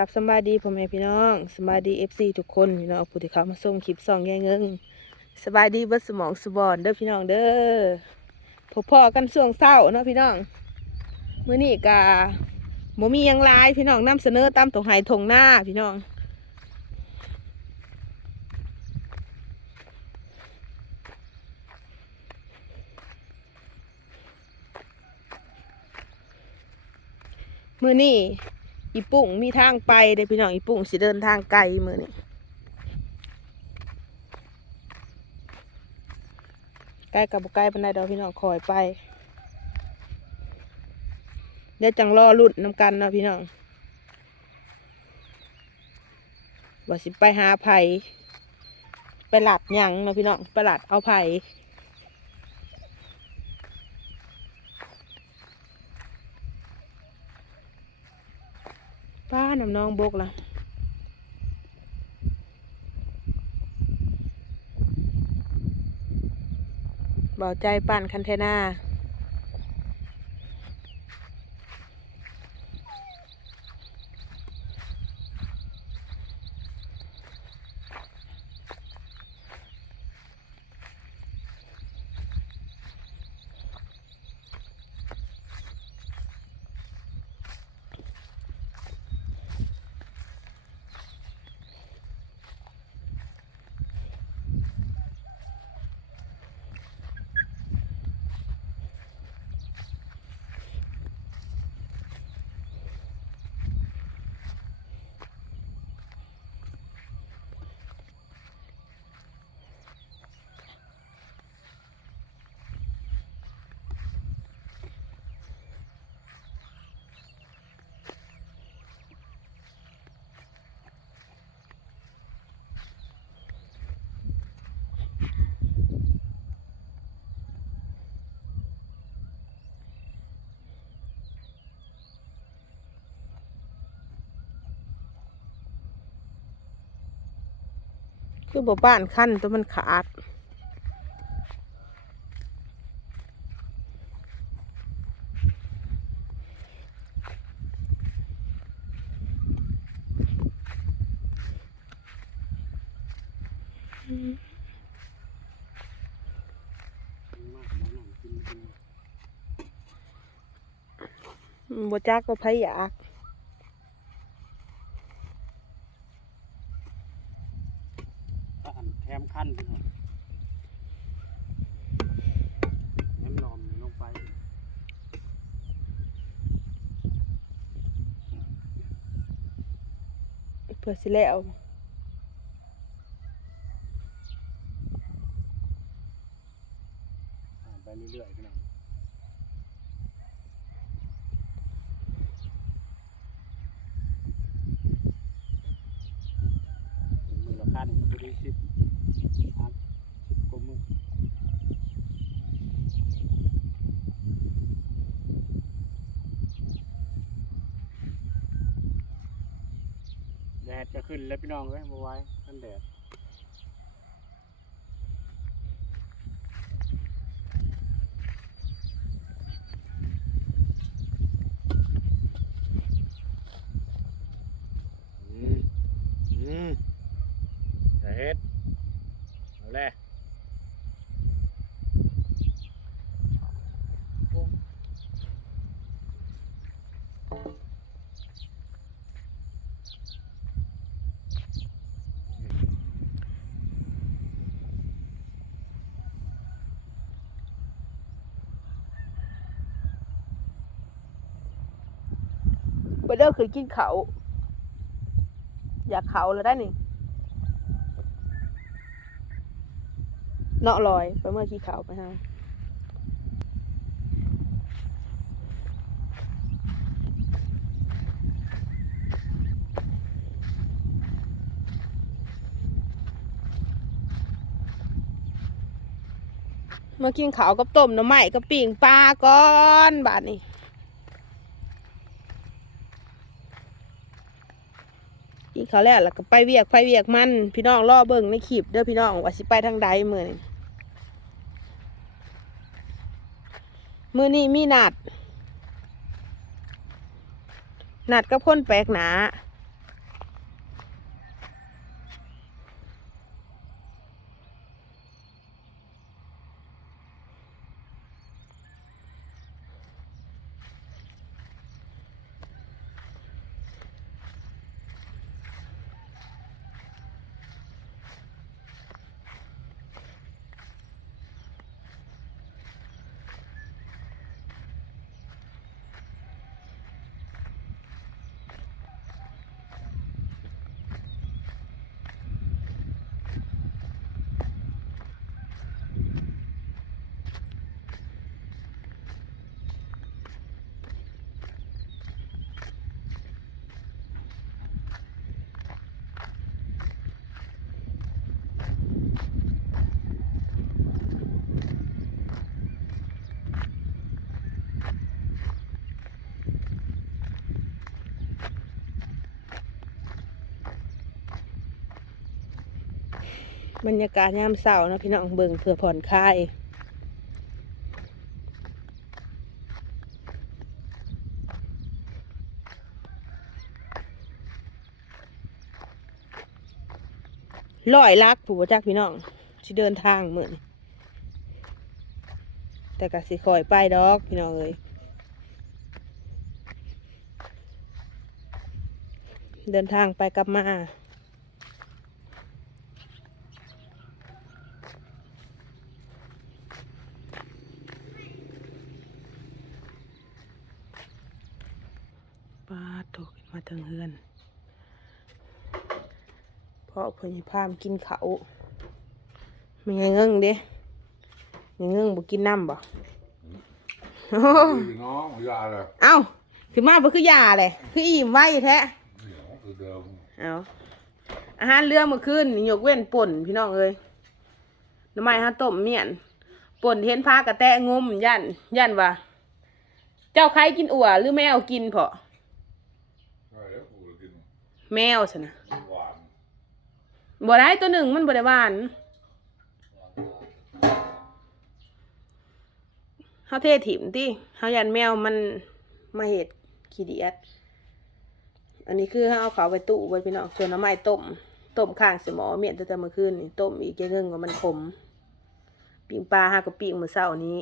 กับสบายดีพ่อแม่พี่น้องสบายดีเอฟซีทุกคนพี่น้องผู้ที่เข้ามาส่งคลิปส่องแย่เงิงสบายดีบิดสมองสบอนเด้อพี่น้องเด้อพบพ่อกันช่วงเศร้าเนาะพี่น้องมื้อนี้กะบ่มียังลายพี่น้องนำเสนอตามตรงไห้ทงหน้าพี่น้องมือนี่ อีปุ่งมีทางไปเด้พี่น้องอีปุ่งสิเดินทางไกลมือนี่ใกล้กับบ่ใกล้ปานใดดอกพี่น้องคอยไปเดี๋ยวจังรอรุ่นน้ำกันเนาะพี่น้องว่าสิไปหาไผ่ไปหลัดยังเนาะพี่น้องไปหลัดเอาไผ่ ป้าน้ำน้องบกละเบาใจปั่นคันเทนา คือบ่บ้านขั้นตัวมันขาดบ่จักก็ไผอยาก ก็อันแคมขั้นพี่น้องแหนมนอมลงไป เพื่อสิแล้ว อ่านไปเรื่อยๆพี่น้องมือละขั้นพอดีสิบครับสิบกว่ามือ แดดจะขึ้นแล้วพี่น้องเอ้ยมาไว้ท่านแดดอืมอืมอย่าเฮ็ดเอาแหละ บเด้อเคยกินเขา อยากเขาแล้วได้นี่เนาะลอย ไปเมื่อขี้เขาไปฮะเมื่อกินขาวกับต้มหน้ำไม้กับปิ่งปลาก่อนบาดนี้ กินเขาวแล้วแล้วก็ไปเวียกไปเวียกมัน พี่น้องล่อเบิ่งในขีบเด้อพี่น้องว่าสิไปทางใดมือนี่มือนี่มีนัดนัดกับคนแปลกหนา บรรยากาศยามเช้าเนะพี่น้องเบิ่งเพื่อผ่อนคลายร้อยลักผู้บ่จักพี่น้องสิเดินทางเหมือนแต่ก็สิคอยไปดอกพี่น้องเอ้ยเดินทางไปกลับมา ปาดถูกขึ้นมาทางเฮือน เพราะเพิ่นสิพามกินเขาวมันไงเงิ่งเด้ยังเงิ่งบ่กินน้ำบ่โอ้พี่น้องยาเลยเอ้าคือมาบ่คือยาเลยคืออิ่มไว้แท้เหนียวคือเดิมเอาอาหารเรือเมื่อคืนนี่ยกเว้นป่นพี่น้องเอ้ยน้ำไม้ฮะต้มเมี่ยนป่นเห็นพากระแตะงมย่านย่านว่า เจ้าใครกินอั่วหรือแมวกินเพาะใช่แล้วกูกิน แมวสินะหวานบ่ได้ตัวหนึ่งมันบ่ได้หวานเฮาเทถิ่มติเฮายันแมวมันมาเห็ดขี้เดียดอันนี้คือเฮาเอาเขาไปตู้ไว้พี่น้องส่วนน้ำไม้ต้มต้มข้างสมอเมียนตั้งแต่เมื่อคืนนี่ต้มอีกแค่เงิงว่ามันขมปิ้งปลาหากับปิ้งมื้อเช้านี้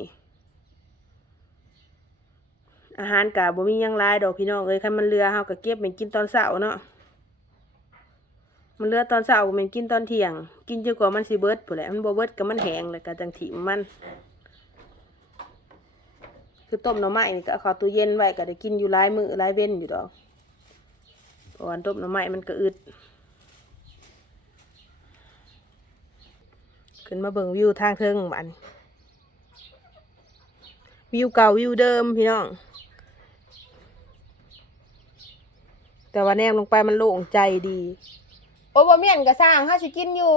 อาหารกะบ่มีหยังหลายดอกพี่น้องเอ้ยคันมันเหลือเฮาก็เก็บเป็นกินตอนเช้าเนาะ มันเลือดตอนเช้ามันกินตอนเที่ยง กินจนกว่ามันสิเบิดพุ่นแหละมันบเบิดก็มันแห้งแล้วก็จังถิมมัน คือต้มหน่อไม้นี่ก็เอาตู้เย็นไว้ก็ได้กินอยู่หลายมือหลายเว้นอยู่ดอกเพราะว่าต้มหน่อไม้มันก็อึดขึ้นมาเบิ่งวิวทางเทิงบันวิวเก่าวิวเดิมพี่น้อง แต่ว่าแนมลงไปมันโล่งใจดี โอ้บ่เมียนก็สร้างห้าสิกินอยู่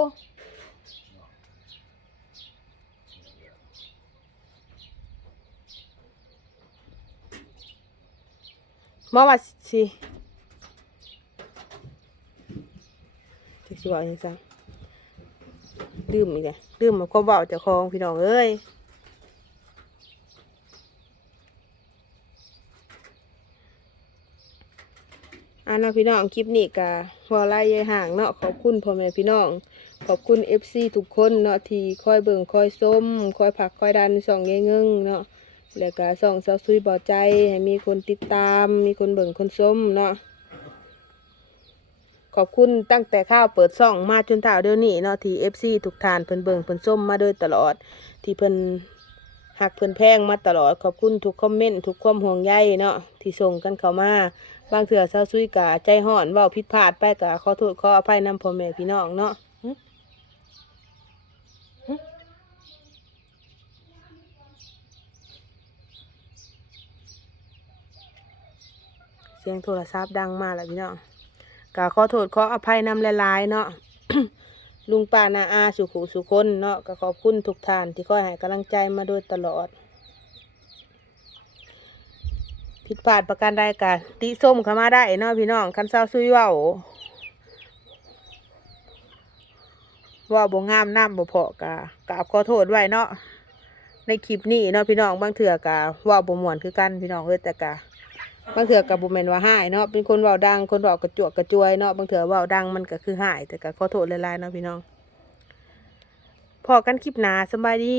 มาว่าสิจะสิบอกยังไงลืมอีกแล้วลืมมาก็เบาเจากของพี่น้องเอ้ยอันเนาะพี่น้องคลิปนี้กะ วอลไล่ยายห่างเนาะขอบคุณพ่อแม่พี่น้อง ขอบคุณเอฟซีทุกคนเนาะที่คอยเบิ่งคอยส้มคอยผลักคอยดันส่องเงยเงงเนาะแล้วก็ส่องเซาซุยบ่อใจให้มีคนติดตาม มีคนเบิ่งคนส้มเนาะขอบคุณตั้งแต่ข้าวเปิดซ่องมาจนถ่าเดี๋ยวนี้เนาะที่เอฟซีทุกทานเพิ่นเบิ่งเพิ่นส้มมาโดยตลอดที่เพิ่น หักเพิ่อนแพงมาตลอดขอบคุณทุกคอมเมนต์ทุกความห่วงใยเนาะที่ส่งกันเข้ามาบางเถื่อเศร้าซุยกะใจห่อนเว่าผิดพลาดไปกะขอโทษขออภัยนำพ่อแม่พี่น้องเนาะเสียงโทรศัพท์ดังมาแล้วพี่น้องกะขอโทษขออภัยนำหลายๆเนาะ ลุงป้านาอาสุขุสุคนเนาะก็ขอบคุณทุกท่านที่คอยให้กำลังใจมาโดยตลอด ผิดพลาดประการใดกันติส้มเข้ามาได้เนาะพี่น้องคันเศร้าซุยว้าว่าบ่งามน้ำบ่เพาะกะกราบขอโทษไว้เนาะในคลิปนี้เนาะพี่น้องบางเถื่อกะว่าบ่ม่วนคือกันพี่น้องเอ้ยแต่กะ บางเถื่อกับ่แมนว่าหายเนาะเป็นคนเว้าดังคนเว้ากระจวกกระจวยเนาะบางเถื่อเว้าดังมันก็คือหายแต่ก็ขอโทษหลายๆเนาะพี่น้องพอกันคลิปหนาสบายดี